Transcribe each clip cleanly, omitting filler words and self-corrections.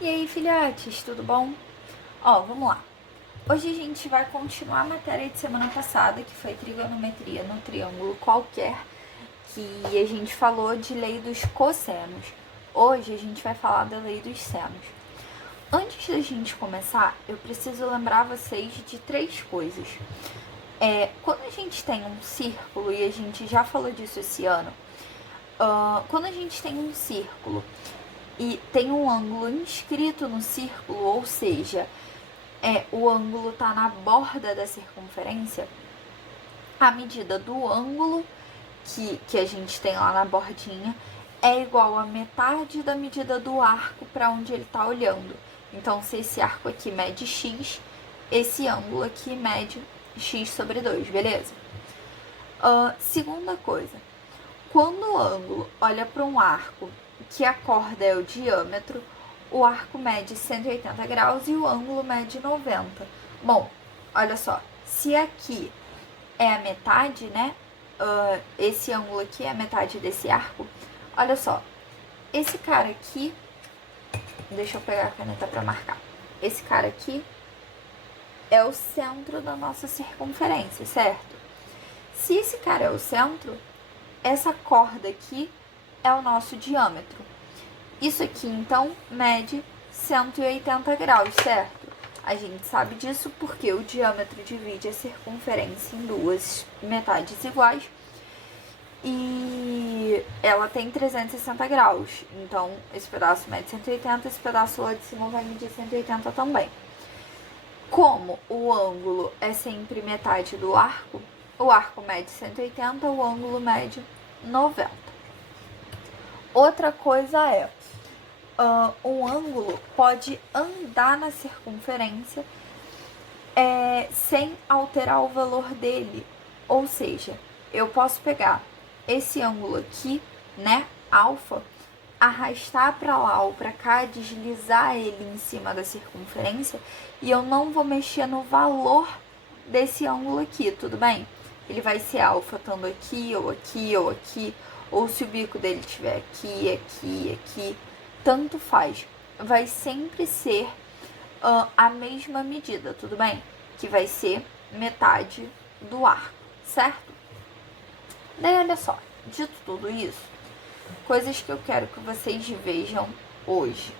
E aí, filhotes, tudo bom? Ó, vamos lá. Hoje a gente vai continuar a matéria de semana passada, que foi trigonometria no triângulo qualquer, que a gente falou de lei dos cossenos. Hoje a gente vai falar da lei dos senos. Antes da gente começar, eu preciso lembrar vocês de três coisas. Quando a gente tem um círculo, e a gente já falou disso esse ano, quando a gente tem um círculo e tem um ângulo inscrito no círculo, ou seja, o ângulo está na borda da circunferência, a medida do ângulo que a gente tem lá na bordinha é igual a metade da medida do arco para onde ele está olhando. Então, se esse arco aqui mede x, esse ângulo aqui mede x sobre 2, beleza? Segunda coisa, quando o ângulo olha para um arco que a corda é o diâmetro, o arco mede 180 graus e o ângulo mede 90. Bom, olha só, se aqui é a metade, né? Esse ângulo aqui é a metade desse arco. Olha só, esse cara aqui, deixa eu pegar a caneta para marcar. Esse cara aqui é o centro da nossa circunferência, certo? Se esse cara é o centro, essa corda aqui é o nosso diâmetro. Isso aqui, então, mede 180 graus, certo? A gente sabe disso porque o diâmetro divide a circunferência em duas metades iguais e ela tem 360 graus. Então, esse pedaço mede 180, esse pedaço lá de cima vai medir 180 também. Como o ângulo é sempre metade do arco, o arco mede 180, o ângulo mede 90. Outra coisa um ângulo pode andar na circunferência sem alterar o valor dele. Ou seja, eu posso pegar esse ângulo aqui, né, alfa, arrastar para lá ou para cá, deslizar ele em cima da circunferência e eu não vou mexer no valor desse ângulo aqui, tudo bem? Ele vai ser alfa estando aqui, ou aqui, ou aqui, ou se o bico dele estiver aqui, aqui, aqui, tanto faz. Vai sempre ser a mesma medida, tudo bem? Que vai ser metade do arco, certo? Daí, olha só, dito tudo isso, coisas que eu quero que vocês vejam hoje.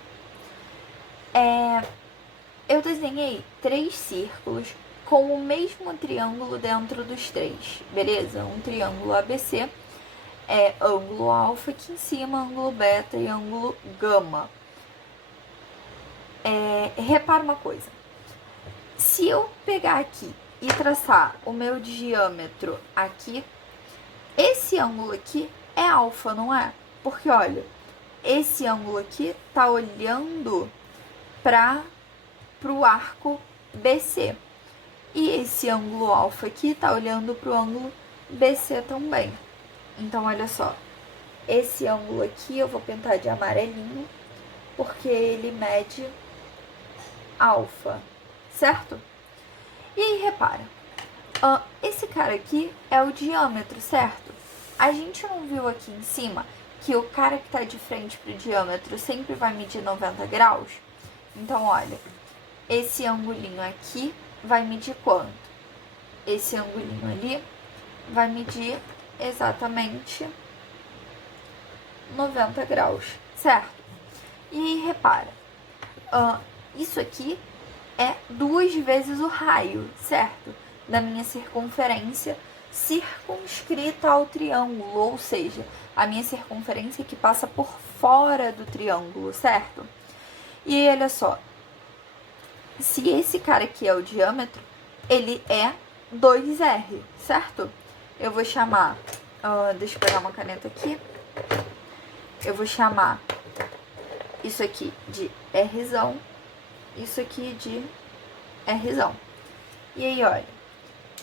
Eu desenhei 3 círculos com o mesmo triângulo dentro dos 3, beleza? Um triângulo ABC, ângulo alfa aqui em cima, ângulo beta e ângulo gama. Repara uma coisa, se eu pegar aqui e traçar o meu diâmetro aqui, esse ângulo aqui é alfa, não é? Porque, olha, esse ângulo aqui tá olhando para o arco BC. E esse ângulo alfa aqui tá olhando para o ângulo BC também. Então, olha só, esse ângulo aqui eu vou pintar de amarelinho, porque ele mede alfa, certo? E aí, repara, esse cara aqui é o diâmetro, certo? A gente não viu aqui em cima que o cara que tá de frente pro diâmetro sempre vai medir 90 graus? Então, olha, esse angulinho aqui vai medir quanto? Esse angulinho ali vai medir exatamente 90 graus, certo? E aí, repara, isso aqui é 2 vezes o raio, certo? Da minha circunferência circunscrita ao triângulo, ou seja, a minha circunferência que passa por fora do triângulo, certo? E aí, olha só, se esse cara aqui é o diâmetro, ele é 2R, certo? Eu vou chamar, deixa eu pegar uma caneta aqui, eu vou chamar isso aqui de Rzão, isso aqui de Rzão. E aí, olha,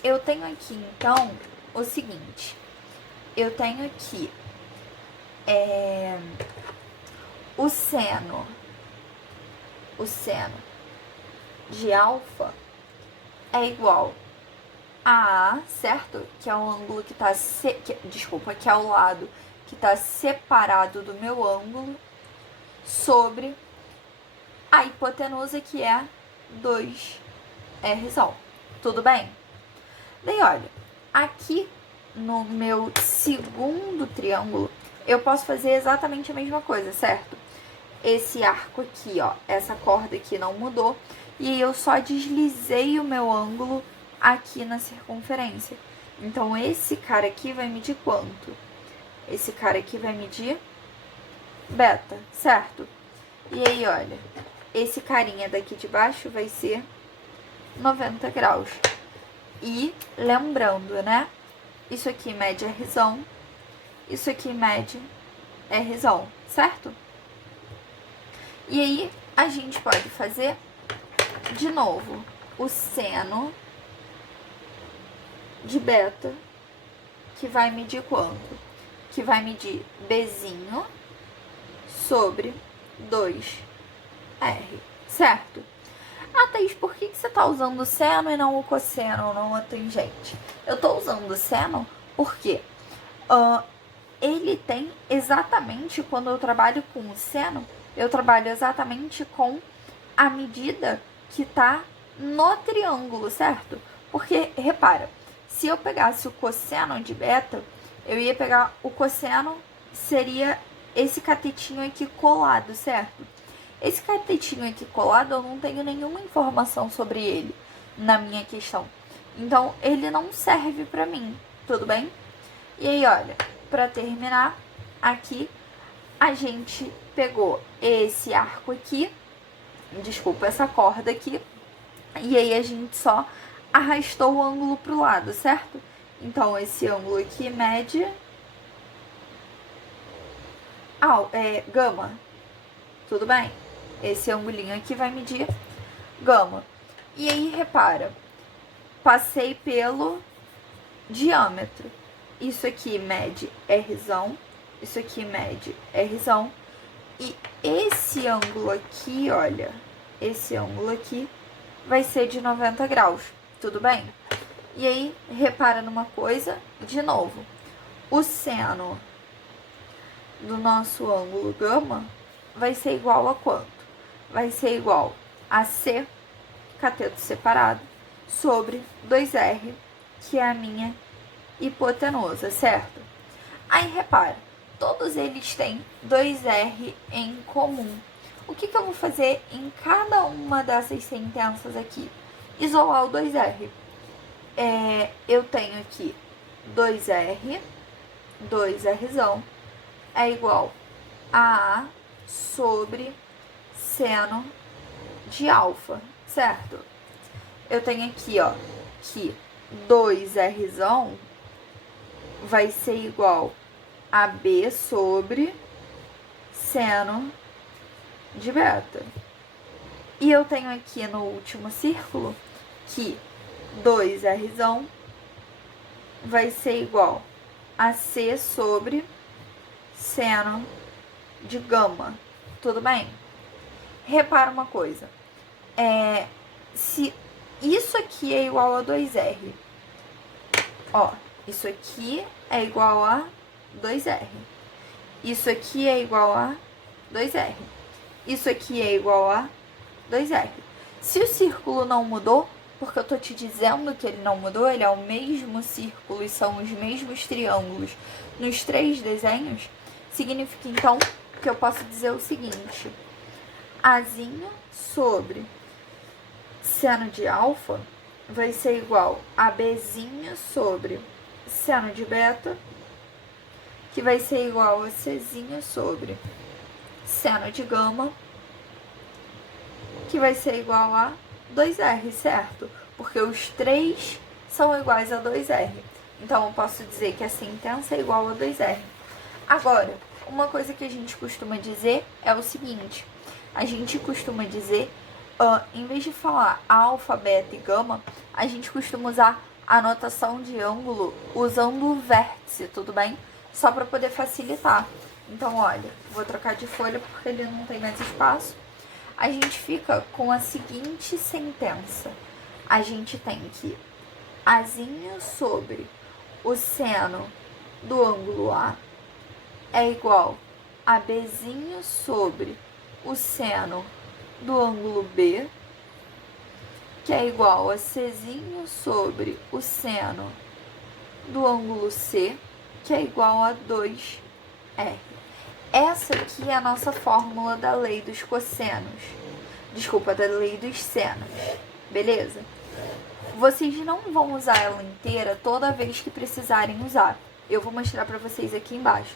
eu tenho aqui, então, o seguinte, eu tenho aqui o seno de alfa é igual a A, certo? Que é o ângulo que tá, que é o lado que está separado do meu ângulo, sobre a hipotenusa, que é 2R. Tudo bem? Daí, olha, aqui no meu segundo triângulo, eu posso fazer exatamente a mesma coisa, certo? Esse arco aqui, ó, essa corda aqui não mudou, e aí eu só deslizei o meu ângulo aqui na circunferência. Então, esse cara aqui vai medir quanto? Esse cara aqui vai medir beta, certo? E aí, olha, esse carinha daqui de baixo vai ser 90 graus. E lembrando, né? Isso aqui mede R, isso aqui mede R, certo? E aí, a gente pode fazer, de novo, o seno de beta, que vai medir quanto? Que vai medir Bzinho sobre 2R, certo? Ah, Thaís, por que você tá usando o seno e não o cosseno, não a tangente? Eu tô usando o seno porque ele tem exatamente, quando eu trabalho com o seno, eu trabalho exatamente com a medida que tá no triângulo, certo? Porque, repara, se eu pegasse o cosseno de beta, eu ia pegar o cosseno, seria esse catetinho aqui colado, certo? Esse catetinho aqui colado, eu não tenho nenhuma informação sobre ele na minha questão. Então, ele não serve pra mim, tudo bem? E aí, olha, pra terminar, aqui, a gente pegou esse arco aqui, desculpa, essa corda aqui, e aí a gente só arrastou o ângulo pro lado, certo? Então, esse ângulo aqui mede gama, tudo bem? Esse angulinho aqui vai medir gama. E aí, repara, passei pelo diâmetro. Isso aqui mede R, isso aqui mede R, e esse ângulo aqui, olha, esse ângulo aqui vai ser de 90 graus, tudo bem? E aí, repara numa coisa, de novo, o seno do nosso ângulo gama vai ser igual a quanto? Vai ser igual a C, cateto separado, sobre 2R, que é a minha hipotenusa, certo? Aí, repara, todos eles têm 2R em comum. O que eu vou fazer em cada uma dessas sentenças aqui? Isolar o 2R. Eu tenho aqui 2R, 2R é igual a sobre seno de alfa, certo? Eu tenho aqui, ó, que 2R vai ser igual a B sobre seno de beta. E eu tenho aqui no último círculo que 2R vai ser igual a C sobre seno de gama. Tudo bem? Repara uma coisa. Se isso aqui é igual a 2R, ó, isso aqui é igual a 2R. Isso aqui é igual a 2R. Isso aqui é igual a 2R. Se o círculo não mudou, porque eu tô te dizendo que ele não mudou, ele é o mesmo círculo e são os mesmos triângulos nos 3 desenhos, significa então que eu posso dizer o seguinte: Azinho sobre seno de alfa vai ser igual a Bzinho sobre seno de beta, que vai ser igual a Czinho sobre seno de gama, que vai ser igual a 2R, certo? Porque os 3 são iguais a 2R. Então, eu posso dizer que a sentença é igual a 2R. Agora, uma coisa que a gente costuma dizer é o seguinte. A gente costuma dizer, em vez de falar alfa, beta e gama, a gente costuma usar a notação de ângulo usando o vértice, tudo bem? Só para poder facilitar. Então, olha, vou trocar de folha porque ele não tem mais espaço. A gente fica com a seguinte sentença. A gente tem que Azinho sobre o seno do ângulo A é igual a Bzinho sobre o seno do ângulo B, que é igual a Czinho sobre o seno do ângulo C, que é igual a 2R. Essa aqui é a nossa fórmula da lei dos cossenos. Desculpa, da lei dos senos. Beleza? Vocês não vão usar ela inteira toda vez que precisarem usar. Eu vou mostrar para vocês aqui embaixo.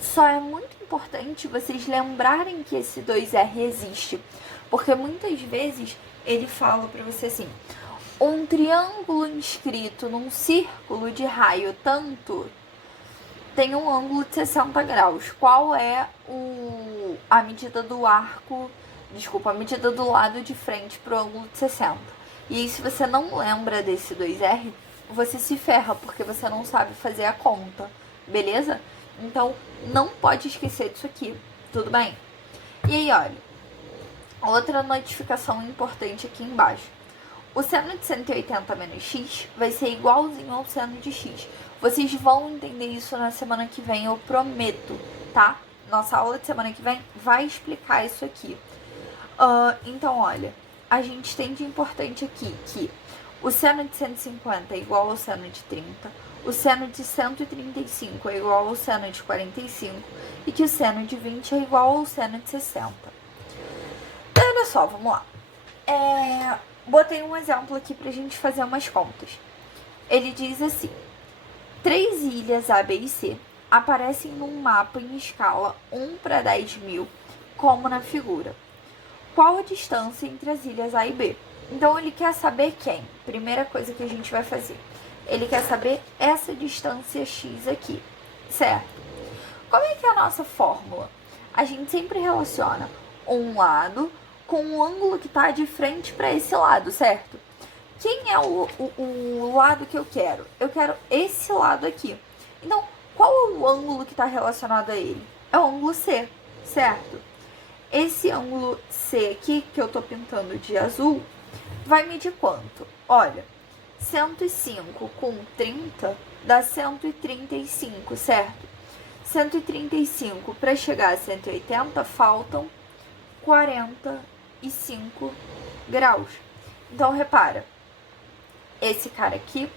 Só é muito importante vocês lembrarem que esse 2R existe. Porque muitas vezes ele fala para você assim: um triângulo inscrito num círculo de raio tanto tem um ângulo de 60 graus. Qual é a medida do arco, a medida do lado de frente pro ângulo de 60? E aí, se você não lembra desse 2R, você se ferra, porque você não sabe fazer a conta, beleza? Então, não pode esquecer disso aqui, tudo bem? E aí, olha, outra notificação importante aqui embaixo. O seno de 180 menos x vai ser igualzinho ao seno de x. Vocês vão entender isso na semana que vem, eu prometo, tá? Nossa aula de semana que vem vai explicar isso aqui. Então, olha, a gente tem de importante aqui que o seno de 150 é igual ao seno de 30, o seno de 135 é igual ao seno de 45 e que o seno de 20 é igual ao seno de 60. Então, olha só, vamos lá. Botei um exemplo aqui pra gente fazer umas contas. Ele diz assim: 3 ilhas A, B e C aparecem num mapa em escala 1 para 10.000, como na figura. Qual a distância entre as ilhas A e B? Então, ele quer saber quem? Primeira coisa que a gente vai fazer. Ele quer saber essa distância x aqui, certo? Como é que é a nossa fórmula? A gente sempre relaciona um lado com o ângulo que está de frente para esse lado, certo? Quem é o lado que eu quero? Eu quero esse lado aqui. Então, qual é o ângulo que está relacionado a ele? É o ângulo C, certo? Esse ângulo C aqui, que eu estou pintando de azul, vai medir quanto? Olha, 105 com 30 dá 135, certo? 135 para chegar a 180 faltam 45 graus. Então, repara, esse cara aqui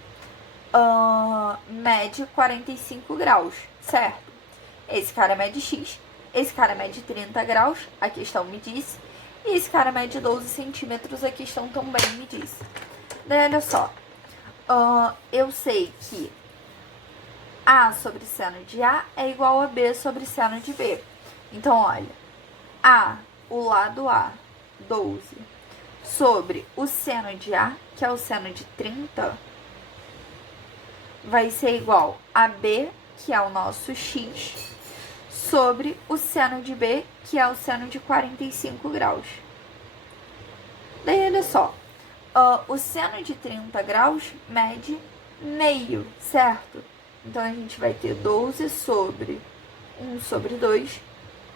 mede 45 graus, certo? Esse cara mede x, esse cara mede 30 graus, a questão me disse, e esse cara mede 12 centímetros, a questão também me disse. Daí, olha só, eu sei que A sobre seno de A é igual a B sobre seno de B. Então, olha, o lado A, 12, sobre o seno de A, que é o seno de 30, vai ser igual a B, que é o nosso x, sobre o seno de B, que é o seno de 45 graus. Daí, olha só, o seno de 30 graus mede meio, certo? Então, a gente vai ter 12 sobre 1 sobre 2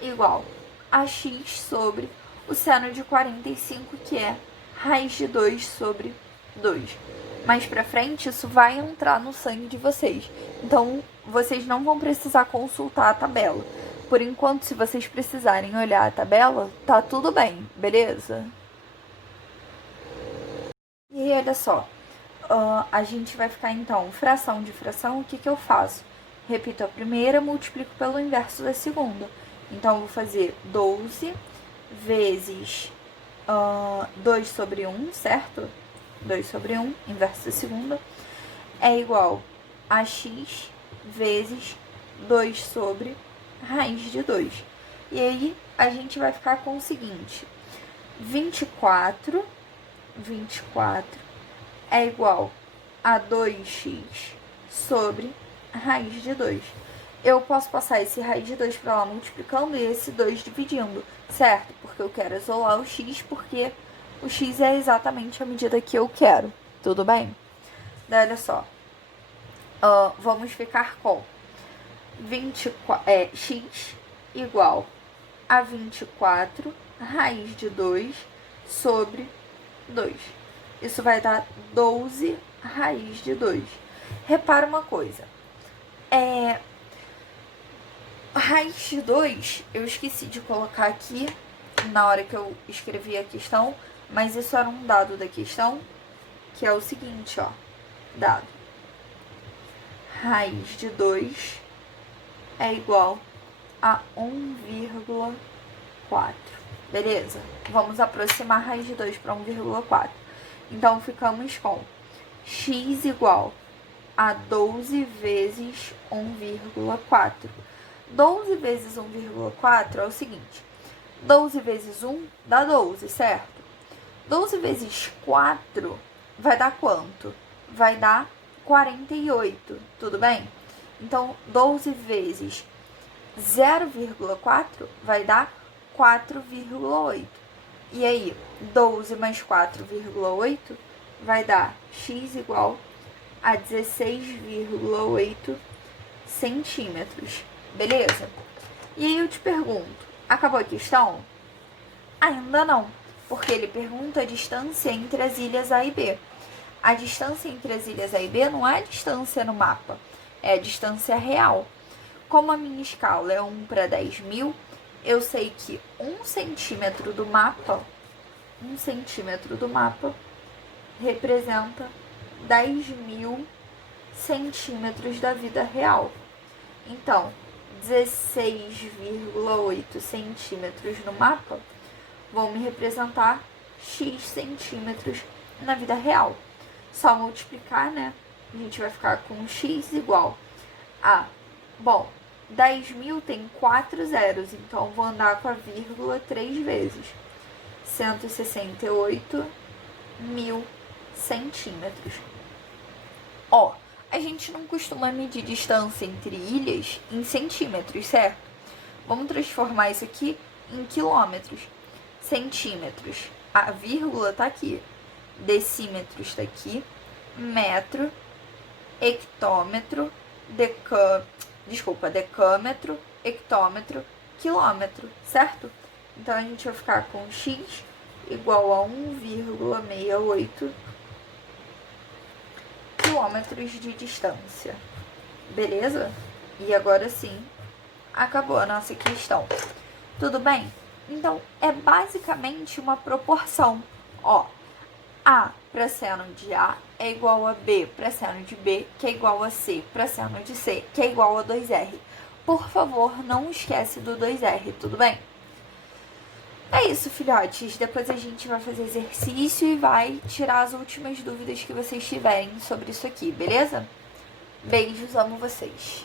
igual a x sobre o seno de 45, que é raiz de 2 sobre 2. Mais pra frente, isso vai entrar no sangue de vocês. Então, vocês não vão precisar consultar a tabela. Por enquanto, se vocês precisarem olhar a tabela, tá tudo bem, beleza? E aí, olha só. A gente vai ficar, então, fração de fração, o que eu faço? Repito a primeira, multiplico pelo inverso da segunda. Então, eu vou fazer 12 vezes 2 sobre 1, certo? 2 sobre 1, inverso da segunda, é igual a x vezes 2 sobre raiz de 2. E aí, a gente vai ficar com o seguinte: 24 é igual a 2x sobre raiz de 2. Eu posso passar esse raiz de 2 para lá multiplicando e esse 2 dividindo, certo? Porque eu quero isolar o x, porque o x é exatamente a medida que eu quero, tudo bem? Daí, olha só, vamos ficar com x igual a 24 raiz de 2 sobre 2. Isso vai dar 12 raiz de 2. Repara uma coisa. Raiz de 2, eu esqueci de colocar aqui na hora que eu escrevi a questão, mas isso era um dado da questão, que é o seguinte, ó. Dado. Raiz de 2 é igual a 1,4. Beleza? Vamos aproximar a raiz de 2 para 1,4. Então, ficamos com x igual a 12 vezes 1,4. 12 vezes 1,4 é o seguinte. 12 vezes 1 dá 12, certo? 12 vezes 4 vai dar quanto? Vai dar 48, tudo bem? Então, 12 vezes 0,4 vai dar 4,8. E aí, 12 mais 4,8 vai dar x igual a 16,8 centímetros. Beleza? E aí eu te pergunto, acabou a questão? Ainda não, porque ele pergunta a distância entre as ilhas A e B. A distância entre as ilhas A e B não é a distância no mapa, é a distância real. Como a minha escala é 1 para 10.000, eu sei que 1 centímetro do mapa representa 10.000 centímetros da vida real. Então, 16,8 centímetros no mapa vão me representar x centímetros na vida real. Só multiplicar, né? A gente vai ficar com x igual a... Bom, 10.000 tem 4 zeros, então vou andar com a vírgula 3 vezes. 168.000 centímetros. Ó, a gente não costuma medir distância entre ilhas em centímetros, certo? Vamos transformar isso aqui em quilômetros. Centímetros, a vírgula tá aqui. Decímetros tá aqui. Metro, hectômetro, decâmetro, hectômetro, quilômetro, certo? Então, a gente vai ficar com x igual a 1,68 quilômetros de distância. Beleza? E agora sim, acabou a nossa questão. Tudo bem? Então, é basicamente uma proporção. Ó, A para seno de A é igual a B para seno de B, que é igual a C para seno de C, que é igual a 2R. Por favor, não esquece do 2R, tudo bem? É isso, filhotes. Depois a gente vai fazer exercício e vai tirar as últimas dúvidas que vocês tiverem sobre isso aqui, beleza? Beijos, amo vocês.